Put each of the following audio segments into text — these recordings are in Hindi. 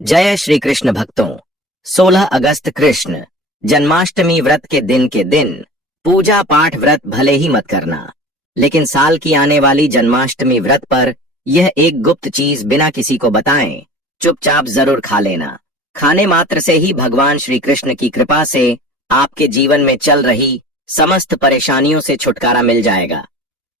जय श्री कृष्ण भक्तों। 16 अगस्त कृष्ण जन्माष्टमी व्रत के दिन पूजा पाठ व्रत भले ही मत करना, लेकिन साल की आने वाली जन्माष्टमी व्रत पर यह एक गुप्त चीज बिना किसी को बताएं चुपचाप जरूर खा लेना। खाने मात्र से ही भगवान श्री कृष्ण की कृपा से आपके जीवन में चल रही समस्त परेशानियों से छुटकारा मिल जाएगा।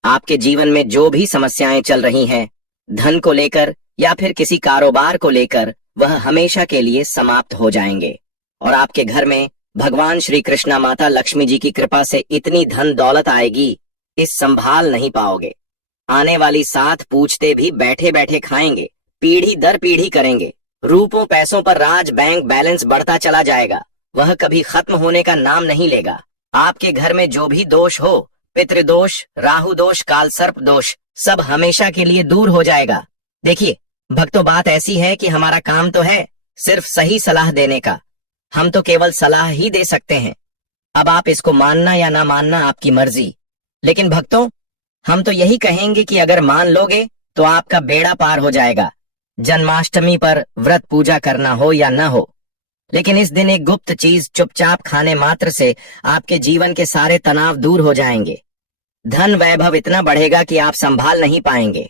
आपके जीवन में जो भी समस्याएं चल रही हैं, धन को लेकर या फिर किसी कारोबार को लेकर, वह हमेशा के लिए समाप्त हो जाएंगे और आपके घर में भगवान श्री कृष्णा माता लक्ष्मी जी की कृपा से इतनी धन दौलत आएगी, इस संभाल नहीं पाओगे। आने वाली 7 पूछते भी बैठे बैठे खाएंगे, पीढ़ी दर पीढ़ी करेंगे। रूपों पैसों पर राज बैंक बैलेंस बढ़ता चला जाएगा, वह कभी खत्म होने का नाम नहीं लेगा। आपके घर में जो भी दोष हो, पितृदोष, राहु दोष, काल सर्प दोष, सब हमेशा के लिए दूर हो जाएगा। देखिए भक्तों, बात ऐसी है कि हमारा काम तो है सिर्फ सही सलाह देने का, हम तो केवल सलाह ही दे सकते हैं। अब आप इसको मानना या ना मानना आपकी मर्जी, लेकिन भक्तों हम तो यही कहेंगे कि अगर मान लोगे तो आपका बेड़ा पार हो जाएगा। जन्माष्टमी पर व्रत पूजा करना हो या न हो, लेकिन इस दिन एक गुप्त चीज चुपचाप खाने मात्र से आपके जीवन के सारे तनाव दूर हो जाएंगे। धन वैभव इतना बढ़ेगा कि आप संभाल नहीं पाएंगे।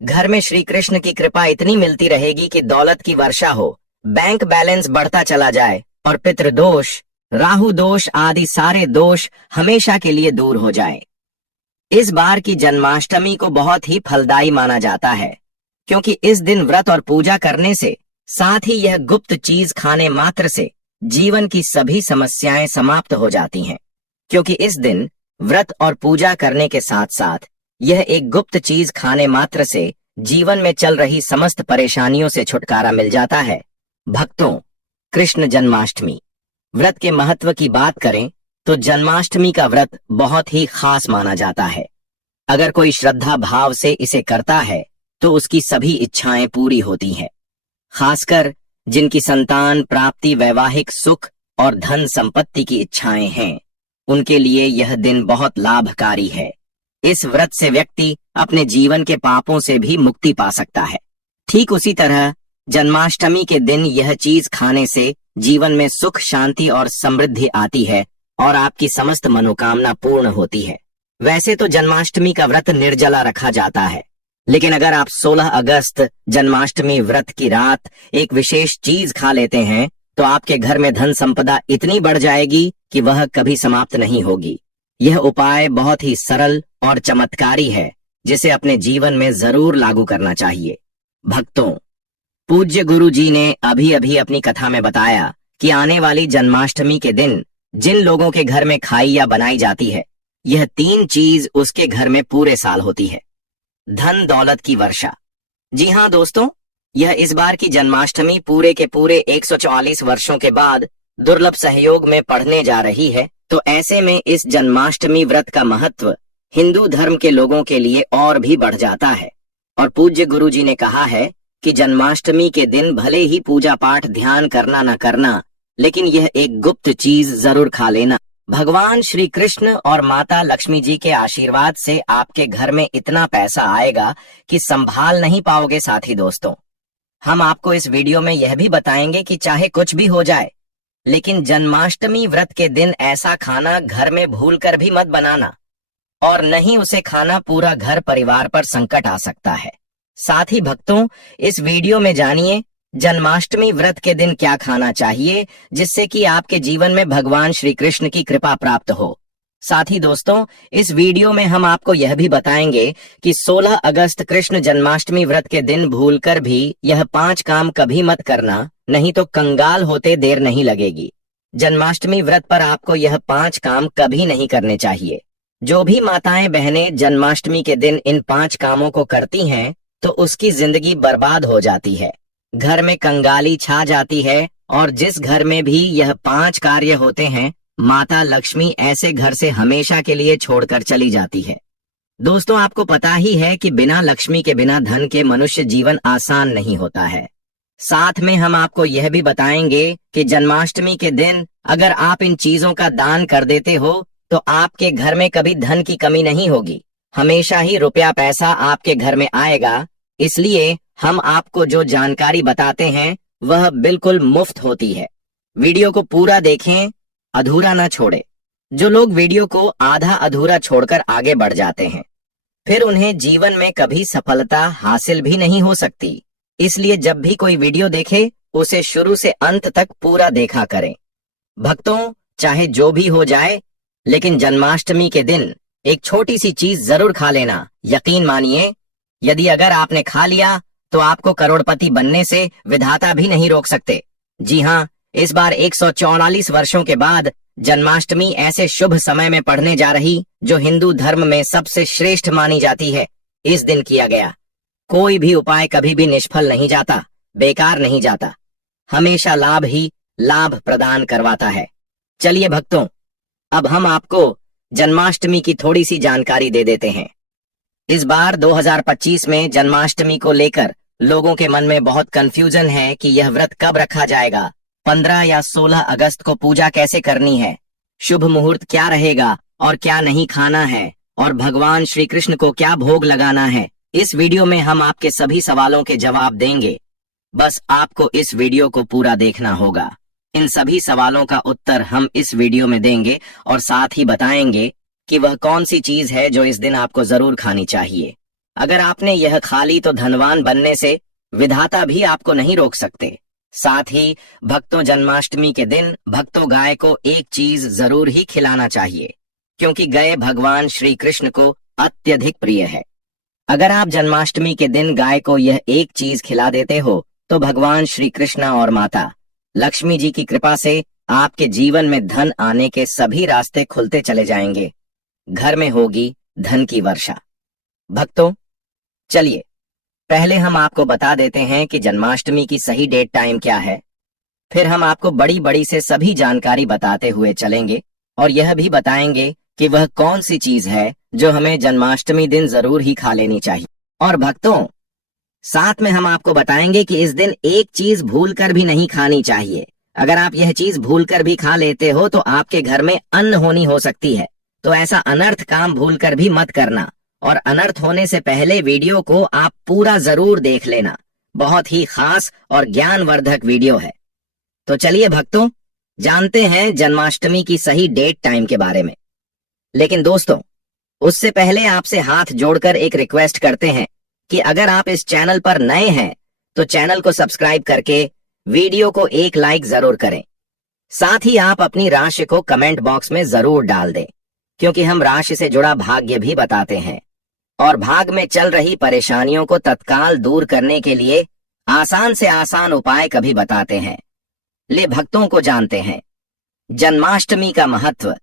घर में श्री कृष्ण की कृपा इतनी मिलती रहेगी कि दौलत की वर्षा हो, बैंक बैलेंस बढ़ता चला जाए और पितृदोष, राहु दोष आदि सारे दोष हमेशा के लिए दूर हो जाए। इस बार की जन्माष्टमी को बहुत ही फलदायी माना जाता है, क्योंकि इस दिन व्रत और पूजा करने से, साथ ही यह गुप्त चीज खाने मात्र से जीवन की सभी समस्याएं समाप्त हो जाती हैं। क्योंकि इस दिन व्रत और पूजा करने के साथ साथ यह एक गुप्त चीज खाने मात्र से जीवन में चल रही समस्त परेशानियों से छुटकारा मिल जाता है। भक्तों, कृष्ण जन्माष्टमी व्रत के महत्व की बात करें तो जन्माष्टमी का व्रत बहुत ही खास माना जाता है। अगर कोई श्रद्धा भाव से इसे करता है तो उसकी सभी इच्छाएं पूरी होती हैं। खासकर जिनकी संतान प्राप्ति, वैवाहिक सुख और धन संपत्ति की इच्छाएं हैं, उनके लिए यह दिन बहुत लाभकारी है। इस व्रत से व्यक्ति अपने जीवन के पापों से भी मुक्ति पा सकता है। ठीक उसी तरह जन्माष्टमी के दिन यह चीज खाने से जीवन में सुख, शांति और समृद्धि आती है और आपकी समस्त मनोकामना पूर्ण होती है। वैसे तो जन्माष्टमी का व्रत निर्जला रखा जाता है, लेकिन अगर आप 16 अगस्त जन्माष्टमी व्रत की रात एक विशेष चीज खा लेते हैं तो आपके घर में धन संपदा इतनी बढ़ जाएगी कि वह कभी समाप्त नहीं होगी। यह उपाय बहुत ही सरल और चमत्कारी है, जिसे अपने जीवन में जरूर लागू करना चाहिए। भक्तों, पूज्य गुरु जी ने अभी अभी अपनी कथा में बताया कि आने वाली जन्माष्टमी के दिन जिन लोगों के घर में खाई या बनाई जाती है, यह 3 चीज उसके घर में पूरे साल होती है। धन दौलत की वर्षा। जी हाँ दोस्तों, यह इस बार की जन्माष्टमी पूरे के पूरे 144 वर्षों के बाद दुर्लभ सहयोग में पढ़ने जा रही है। तो ऐसे में इस जन्माष्टमी व्रत का महत्व हिंदू धर्म के लोगों के लिए और भी बढ़ जाता है। और पूज्य गुरु जी ने कहा है कि जन्माष्टमी के दिन भले ही पूजा पाठ ध्यान करना न करना, लेकिन यह एक गुप्त चीज जरूर खा लेना। भगवान श्री कृष्ण और माता लक्ष्मी जी के आशीर्वाद से आपके घर में इतना पैसा आएगा कि संभाल नहीं पाओगे। साथी दोस्तों, हम आपको इस वीडियो में यह भी बताएंगे कि चाहे कुछ भी हो जाए, लेकिन जन्माष्टमी व्रत के दिन ऐसा खाना घर में भूलकर भी मत बनाना, और नहीं उसे खाना पूरा घर परिवार पर संकट आ सकता है। साथ ही भक्तों, इस वीडियो में जानिए जन्माष्टमी व्रत के दिन क्या खाना चाहिए, जिससे कि आपके जीवन में भगवान श्री कृष्ण की कृपा प्राप्त हो। साथ ही दोस्तों, इस वीडियो में हम आपको यह भी बताएंगे कि 16 अगस्त कृष्ण जन्माष्टमी व्रत के दिन भूलकर भी यह 5 काम कभी मत करना, नहीं तो कंगाल होते देर नहीं लगेगी। जन्माष्टमी व्रत पर आपको यह 5 काम कभी नहीं करने चाहिए। जो भी माताएं बहनें जन्माष्टमी के दिन इन 5 कामों को करती हैं तो उसकी जिंदगी बर्बाद हो जाती है, घर में कंगाली छा जाती है, और जिस घर में भी यह 5 कार्य होते हैं, माता लक्ष्मी ऐसे घर से हमेशा के लिए छोड़कर चली जाती है। दोस्तों, आपको पता ही है कि बिना लक्ष्मी के, बिना धन के मनुष्य जीवन आसान नहीं होता है। साथ में हम आपको यह भी बताएंगे कि जन्माष्टमी के दिन अगर आप इन चीजों का दान कर देते हो तो आपके घर में कभी धन की कमी नहीं होगी, हमेशा ही रुपया पैसा आपके घर में आएगा। इसलिए हम आपको जो जानकारी बताते हैं वह बिल्कुल मुफ्त होती है। वीडियो को पूरा देखें, अधूरा ना छोड़े। जो लोग वीडियो को आधा अधूरा छोड़कर आगे बढ़ जाते हैं, फिर उन्हें जीवन में कभी सफलता हासिल भी नहीं हो सकती। इसलिए जब भी कोई वीडियो देखे, उसे शुरू से अंत तक पूरा देखा करें। भक्तों, चाहे जो भी हो जाए, लेकिन जन्माष्टमी के दिन एक छोटी सी चीज जरूर खा लेना। यकीन मानिए, यदि अगर आपने खा लिया तो आपको करोड़पति बनने से विधाता भी नहीं रोक सकते। जी हाँ, इस बार 144 वर्षों के बाद जन्माष्टमी ऐसे शुभ समय में पड़ने जा रही, जो हिंदू धर्म में सबसे श्रेष्ठ मानी जाती है। इस दिन किया गया कोई भी उपाय कभी भी निष्फल नहीं जाता, बेकार नहीं जाता, हमेशा लाभ ही लाभ प्रदान करवाता है। चलिए भक्तों, अब हम आपको जन्माष्टमी की थोड़ी सी जानकारी दे देते हैं। इस बार 2025 में जन्माष्टमी को लेकर लोगों के मन में बहुत कंफ्यूजन है कि यह व्रत कब रखा जाएगा, 15 या 16 अगस्त को पूजा कैसे करनी है, शुभ मुहूर्त क्या रहेगा और क्या नहीं खाना है, और भगवान श्री कृष्ण को क्या भोग लगाना है। इस वीडियो में हम आपके सभी सवालों के जवाब देंगे। बस आपको इस वीडियो को पूरा देखना होगा। इन सभी सवालों का उत्तर हम इस वीडियो में देंगे और साथ ही बताएंगे कि वह कौन सी चीज है जो इस दिन आपको जरूर खानी चाहिए। अगर आपने यह खा ली तो धनवान बनने से विधाता भी आपको नहीं रोक सकते। साथ ही भक्तों, जन्माष्टमी के दिन भक्तों गाय को एक चीज जरूर ही खिलाना चाहिए, क्योंकि गाय भगवान श्री कृष्ण को अत्यधिक प्रिय है। अगर आप जन्माष्टमी के दिन गाय को यह एक चीज खिला देते हो तो भगवान श्री कृष्ण और माता लक्ष्मी जी की कृपा से आपके जीवन में धन आने के सभी रास्ते खुलते चले जाएंगे। घर में होगी धन की वर्षा। भक्तों, चलिए पहले हम आपको बता देते हैं कि जन्माष्टमी की सही डेट टाइम क्या है। फिर हम आपको बड़ी बड़ी से सभी जानकारी बताते हुए चलेंगे और यह भी बताएंगे कि वह कौन सी चीज है जो हमें जन्माष्टमी दिन जरूर ही खा लेनी चाहिए। और भक्तों, साथ में हम आपको बताएंगे कि इस दिन एक चीज भूलकर भी नहीं खानी चाहिए। अगर आप यह चीज भूलकर भी खा लेते हो तो आपके घर में अनहोनी हो सकती है। तो ऐसा अनर्थ काम भूलकर भी मत करना, और अनर्थ होने से पहले वीडियो को आप पूरा जरूर देख लेना। बहुत ही खास और ज्ञानवर्धक वीडियो है। तो चलिए भक्तों, जानते हैं जन्माष्टमी की सही डेट टाइम के बारे में। लेकिन दोस्तों, उससे पहले आपसे हाथ जोड़कर एक रिक्वेस्ट करते हैं कि अगर आप इस चैनल पर नए हैं तो चैनल को सब्सक्राइब करके वीडियो को एक लाइक जरूर करें। साथ ही आप अपनी राशि को कमेंट बॉक्स में जरूर डाल दें, क्योंकि हम राशि से जुड़ा भाग्य भी बताते हैं और भाग में चल रही परेशानियों को तत्काल दूर करने के लिए आसान से आसान उपाय कभी बताते हैं। ले भक्तों को जानते हैं जन्माष्टमी का महत्व,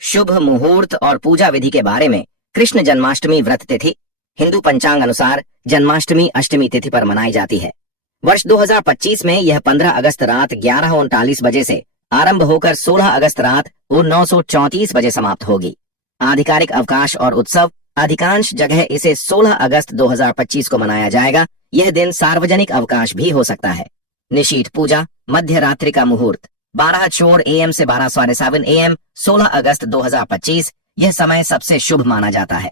शुभ मुहूर्त और पूजा विधि के बारे में। कृष्ण जन्माष्टमी व्रत तिथि हिंदू पंचांग अनुसार जन्माष्टमी अष्टमी तिथि पर मनाई जाती है। वर्ष 2025 में यह 15 अगस्त रात 11:39 बजे से आरंभ होकर 16 अगस्त रात 9:34 बजे समाप्त होगी। आधिकारिक अवकाश और उत्सव, अधिकांश जगह इसे 16 अगस्त 2025 को मनाया जाएगा। यह दिन सार्वजनिक अवकाश भी हो सकता है। निशीथ पूजा, मध्य रात्रि का मुहूर्त 12:04 AM से 12:7 AM 16 अगस्त 2025। यह समय सबसे शुभ माना जाता है।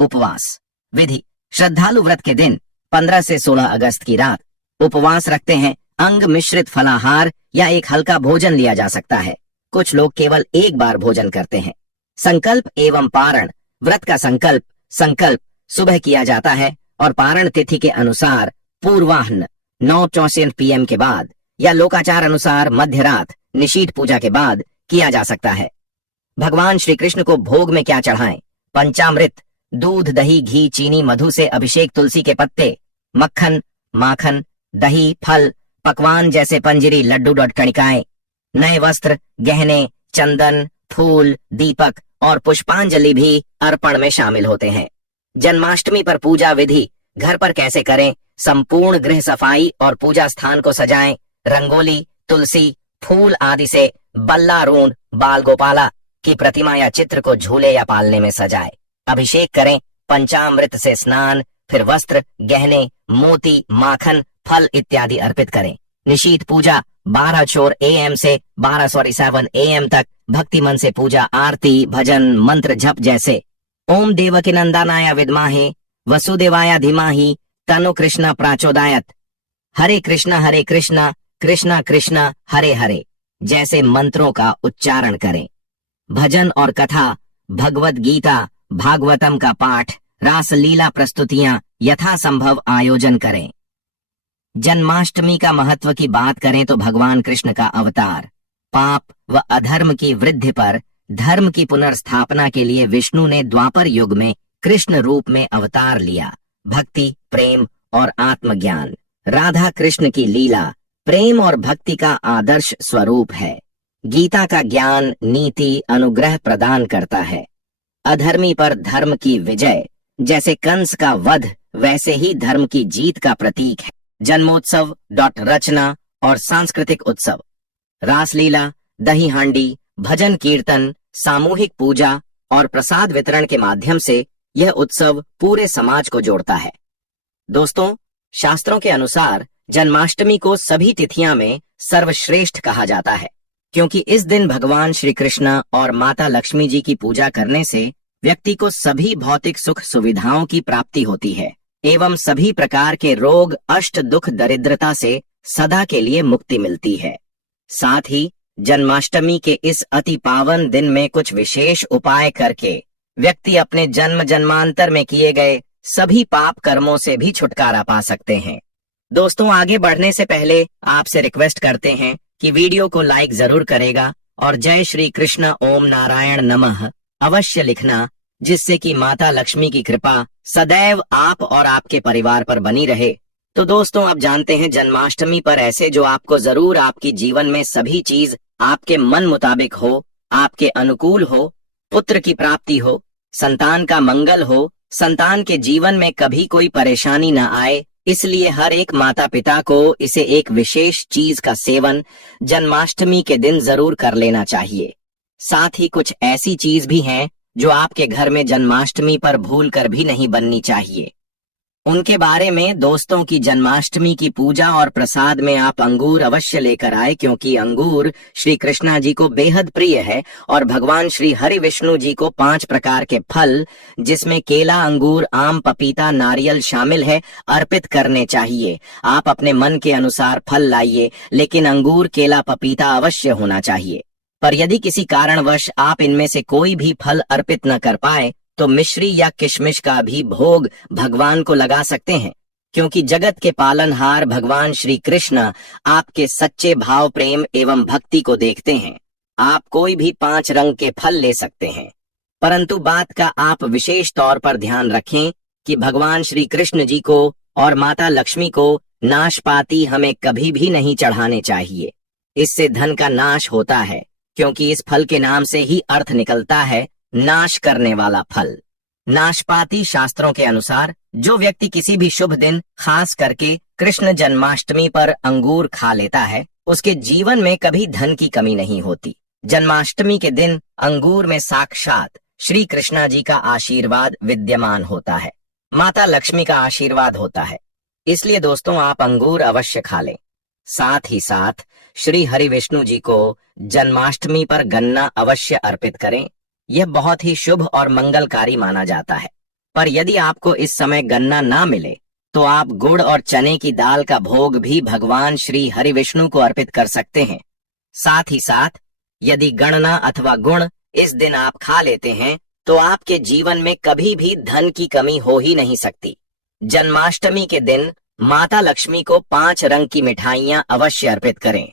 उपवास विधि, श्रद्धालु व्रत के दिन 15 से 16 अगस्त की रात उपवास रखते हैं। अंग मिश्रित फलाहार या एक हल्का भोजन लिया जा सकता है। कुछ लोग केवल एक बार भोजन करते हैं। संकल्प एवं पारण, व्रत का संकल्प सुबह किया जाता है और पारण तिथि के अनुसार पूर्वाह्न 9:64 PM के बाद या लोकाचार अनुसार मध्य रात निशीथ पूजा के बाद किया जा सकता है। भगवान श्री कृष्ण को भोग में क्या चढ़ाएं? पंचामृत, दूध, दही, घी, चीनी, मधु से अभिषेक, तुलसी के पत्ते, मक्खन, माखन, दही, फल, पकवान जैसे पंजरी, लड्डू, कणिकाएं, नए वस्त्र, गहने, चंदन, फूल, दीपक और पुष्पांजलि भी अर्पण में शामिल होते हैं। जन्माष्टमी पर पूजा विधि घर पर कैसे करें? संपूर्ण गृह सफाई और पूजा स्थान को सजाएं। रंगोली, तुलसी, फूल आदि से बल्लारूढ़ बाल गोपाला की प्रतिमा या चित्र को झूले या पालने में सजाएं। अभिषेक करें। पंचामृत से स्नान, फिर वस्त्र, गहने, मोती, माखन, फल इत्यादि अर्पित करें। निशीथ पूजा 12:04 AM से 12:47 AM तक भक्ति मन से पूजा, आरती, भजन, मंत्र जप जैसे ओम देवकी नंदनाय विद्महे वसुदेवाय धीमहि तन्नो कृष्ण प्रचोदयात्, हरे कृष्ण कृष्णा कृष्णा हरे हरे जैसे मंत्रों का उच्चारण करें। भजन और कथा, भगवत गीता, भागवतम का पाठ, रासलीला प्रस्तुतियां यथासंभव आयोजन करें। जन्माष्टमी का महत्व की बात करें तो भगवान कृष्ण का अवतार, पाप व अधर्म की वृद्धि पर धर्म की पुनर्स्थापना के लिए विष्णु ने द्वापर युग में कृष्ण रूप में अवतार लिया। भक्ति, प्रेम और आत्मज्ञान। राधा कृष्ण की लीला प्रेम और भक्ति का आदर्श स्वरूप है। गीता का ज्ञान, नीति, अनुग्रह प्रदान करता है। अधर्मी पर धर्म की विजय, जैसे कंस का वध वैसे ही धर्म की जीत का प्रतीक है। जन्मोत्सव, रचना और सांस्कृतिक उत्सव, रासलीला, दही हांडी, भजन कीर्तन, सामूहिक पूजा और प्रसाद वितरण के माध्यम से यह उत्सव पूरे समाज को जोड़ता है। दोस्तों, शास्त्रों के अनुसार जन्माष्टमी को सभी तिथियां में सर्वश्रेष्ठ कहा जाता है, क्योंकि इस दिन भगवान श्री कृष्ण और माता लक्ष्मी जी की पूजा करने से व्यक्ति को सभी भौतिक सुख सुविधाओं की प्राप्ति होती है एवं सभी प्रकार के रोग, अष्ट, दुख, दरिद्रता से सदा के लिए मुक्ति मिलती है। साथ ही जन्माष्टमी के इस अति पावन दिन में कुछ विशेष उपाय करके व्यक्ति अपने जन्म जन्मांतर में किए गए सभी पाप कर्मों से भी छुटकारा पा सकते हैं। दोस्तों, आगे बढ़ने से पहले आपसे रिक्वेस्ट करते हैं कि वीडियो को लाइक जरूर करेगा और जय श्री कृष्ण ओम नारायण नमः अवश्य लिखना, जिससे कि माता लक्ष्मी की कृपा सदैव आप और आपके परिवार पर बनी रहे। तो दोस्तों, अब जानते हैं जन्माष्टमी पर ऐसे जो आपको जरूर आपकी जीवन में सभी चीज आपके मन मुताबिक हो, आपके अनुकूल हो, पुत्र की प्राप्ति हो, संतान का मंगल हो, संतान के जीवन में कभी कोई परेशानी न आए। इसलिए हर एक माता पिता को इसे एक विशेष चीज का सेवन जन्माष्टमी के दिन जरूर कर लेना चाहिए। साथ ही कुछ ऐसी चीज भी हैं जो आपके घर में जन्माष्टमी पर भूल कर भी नहीं बननी चाहिए। उनके बारे में दोस्तों की जन्माष्टमी की पूजा और प्रसाद में आप अंगूर अवश्य लेकर आए, क्योंकि अंगूर श्री कृष्णा जी को बेहद प्रिय है और भगवान श्री हरि विष्णु जी को 5 प्रकार के फल, जिसमें केला, अंगूर, आम, पपीता, नारियल शामिल है, अर्पित करने चाहिए। आप अपने मन के अनुसार फल लाइए, लेकिन अंगूर, केला, पपीता अवश्य होना चाहिए। पर यदि किसी कारणवश आप इनमें से कोई भी फल अर्पित न कर पाए तो मिश्री या किशमिश का भी भोग भगवान को लगा सकते हैं, क्योंकि जगत के पालनहार भगवान श्री कृष्ण आपके सच्चे भाव, प्रेम एवं भक्ति को देखते हैं। आप कोई भी 5 रंग के फल ले सकते हैं, परंतु बात का आप विशेष तौर पर ध्यान रखें कि भगवान श्री कृष्ण जी को और माता लक्ष्मी को नाशपाती हमें कभी भी नहीं चढ़ाने चाहिए। इससे धन का नाश होता है, क्योंकि इस फल के नाम से ही अर्थ निकलता है नाश करने वाला फल। नाशपाती शास्त्रों के अनुसार जो व्यक्ति किसी भी शुभ दिन, खास करके कृष्ण जन्माष्टमी पर अंगूर खा लेता है, उसके जीवन में कभी धन की कमी नहीं होती। जन्माष्टमी के दिन अंगूर में साक्षात श्री कृष्णा जी का आशीर्वाद विद्यमान होता है, माता लक्ष्मी का आशीर्वाद होता है। इसलिए दोस्तों, आप अंगूर अवश्य खा लें। साथ ही साथ श्री हरि विष्णु जी को जन्माष्टमी पर गन्ना अवश्य अर्पित करें। यह बहुत ही शुभ और मंगलकारी माना जाता है। पर यदि आपको इस समय गन्ना ना मिले तो आप गुड़ और चने की दाल का भोग भी भगवान श्री हरि विष्णु को अर्पित कर सकते हैं। साथ ही साथ यदि गणना अथवा गुण इस दिन आप खा लेते हैं तो आपके जीवन में कभी भी धन की कमी हो ही नहीं सकती। जन्माष्टमी के दिन माता लक्ष्मी को 5 रंग की मिठाइयां अवश्य अर्पित करें।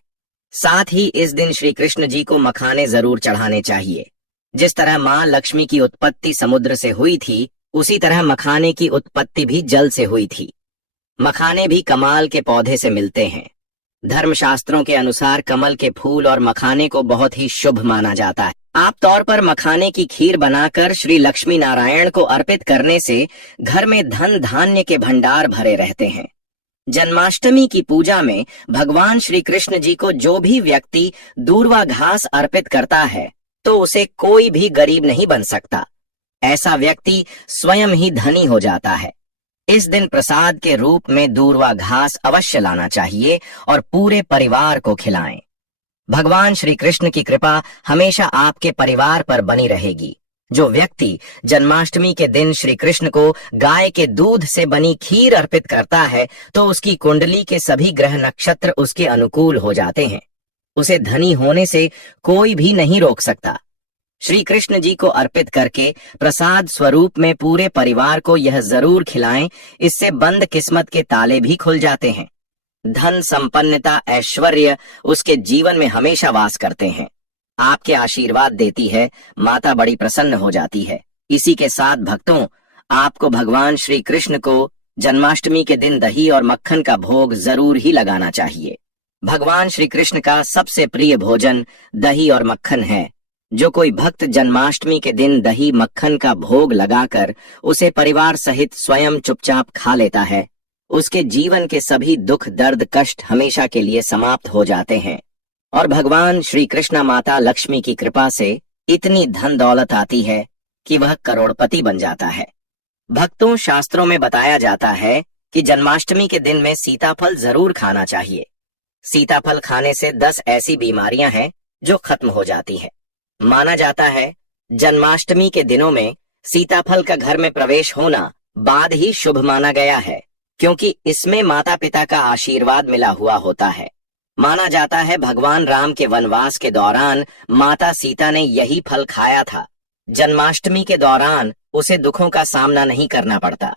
साथ ही इस दिन श्री कृष्ण जी को मखाने जरूर चढ़ाने चाहिए। जिस तरह मां लक्ष्मी की उत्पत्ति समुद्र से हुई थी, उसी तरह मखाने की उत्पत्ति भी जल से हुई थी। मखाने भी कमाल के पौधे से मिलते हैं। धर्मशास्त्रों के अनुसार कमल के फूल और मखाने को बहुत ही शुभ माना जाता है। आप तौर पर मखाने की खीर बनाकर श्री लक्ष्मी नारायण को अर्पित करने से घर में धन धान्य के भंडार भरे रहते हैं। जन्माष्टमी की पूजा में भगवान श्री कृष्ण जी को जो भी व्यक्ति दूर्वा घास अर्पित करता है तो उसे कोई भी गरीब नहीं बन सकता। ऐसा व्यक्ति स्वयं ही धनी हो जाता है। इस दिन प्रसाद के रूप में दूर्वा घास अवश्य लाना चाहिए और पूरे परिवार को खिलाएं। भगवान श्री कृष्ण की कृपा हमेशा आपके परिवार पर बनी रहेगी। जो व्यक्ति जन्माष्टमी के दिन श्री कृष्ण को गाय के दूध से बनी खीर अर्पित करता है तो उसकी कुंडली के सभी ग्रह नक्षत्र उसके अनुकूल हो जाते हैं। उसे धनी होने से कोई भी नहीं रोक सकता। श्री कृष्ण जी को अर्पित करके प्रसाद स्वरूप में पूरे परिवार को यह जरूर खिलाएं, इससे बंद किस्मत के ताले भी खुल जाते हैं। धन, संपन्नता, ऐश्वर्य उसके जीवन में हमेशा वास करते हैं। आपके आशीर्वाद देती है, माता बड़ी प्रसन्न हो जाती है। इसी के साथ भक्तों, आपको भगवान श्री कृष्ण को जन्माष्टमी के दिन दही और मक्खन का भोग जरूर ही लगाना चाहिए। भगवान श्री कृष्ण का सबसे प्रिय भोजन दही और मक्खन है। जो कोई भक्त जन्माष्टमी के दिन दही मक्खन का भोग लगाकर उसे परिवार सहित स्वयं चुपचाप खा लेता है, उसके जीवन के सभी दुख, दर्द, कष्ट हमेशा के लिए समाप्त हो जाते हैं और भगवान श्री कृष्ण माता लक्ष्मी की कृपा से इतनी धन दौलत आती है कि वह करोड़पति बन जाता है। भक्तों, शास्त्रों में बताया जाता है कि जन्माष्टमी के दिन में सीताफल जरूर खाना चाहिए। सीताफल खाने से 10 ऐसी बीमारियां हैं जो खत्म हो जाती है। माना जाता है जन्माष्टमी के दिनों में सीताफल का घर में प्रवेश होना बाद ही शुभ माना गया है, क्योंकि इसमें माता पिता का आशीर्वाद मिला हुआ होता है। माना जाता है भगवान राम के वनवास के दौरान माता सीता ने यही फल खाया था। जन्माष्टमी के दौरान उसे दुखों का सामना नहीं करना पड़ता।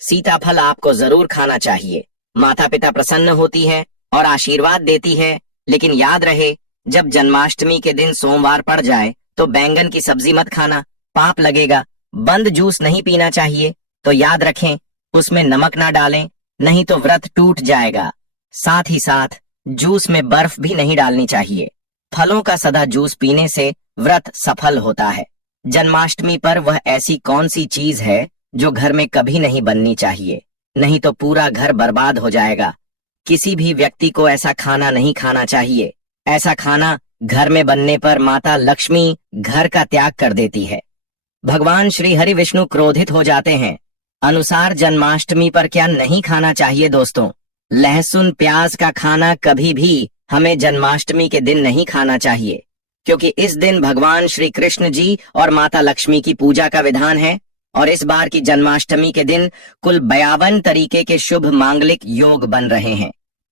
सीताफल आपको जरूर खाना चाहिए। माता पिता प्रसन्न होती है और आशीर्वाद देती है। लेकिन याद रहे, जब जन्माष्टमी के दिन सोमवार पड़ जाए तो बैंगन की सब्जी मत खाना, पाप लगेगा। बंद जूस नहीं पीना चाहिए, तो याद रखें उसमें नमक ना डालें, नहीं तो व्रत टूट जाएगा। साथ ही साथ जूस में बर्फ भी नहीं डालनी चाहिए। फलों का सदा जूस पीने से व्रत सफल होता है। जन्माष्टमी पर वह ऐसी कौन सी चीज है जो घर में कभी नहीं बननी चाहिए, नहीं तो पूरा घर बर्बाद हो जाएगा। किसी भी व्यक्ति को ऐसा खाना नहीं खाना चाहिए। ऐसा खाना घर में बनने पर माता लक्ष्मी घर का त्याग कर देती है। भगवान श्री हरि विष्णु क्रोधित हो जाते हैं। अनुसार जन्माष्टमी पर क्या नहीं खाना चाहिए दोस्तों? लहसुन, प्याज का खाना कभी भी हमें जन्माष्टमी के दिन नहीं खाना चाहिए, क्योंकि इस दिन भगवान श्री कृष्ण जी और माता लक्ष्मी की पूजा का विधान है। और इस बार की जन्माष्टमी के दिन कुल 52 तरीके के शुभ मांगलिक योग बन रहे हैं।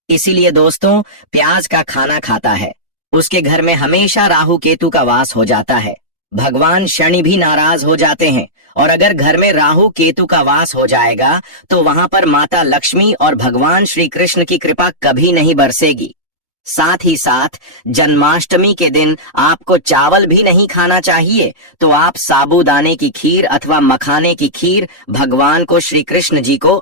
इसीलिए दोस्तों, प्याज का खाना खाता है उसके घर में हमेशा राहु केतु का वास हो जाता है। भगवान शनि भी नाराज हो जाते हैं, और अगर घर में राहु केतु का वास हो जाएगा तो वहां पर माता लक्ष्मी और भगवान श्री कृष्ण की कृपा कभी नहीं बरसेगी। साथ ही साथ जन्माष्टमी के दिन आपको चावल भी नहीं खाना चाहिए, तो आप साबूदाने की खीर अथवा मखाने की खीर भगवान को श्री कृष्ण जी को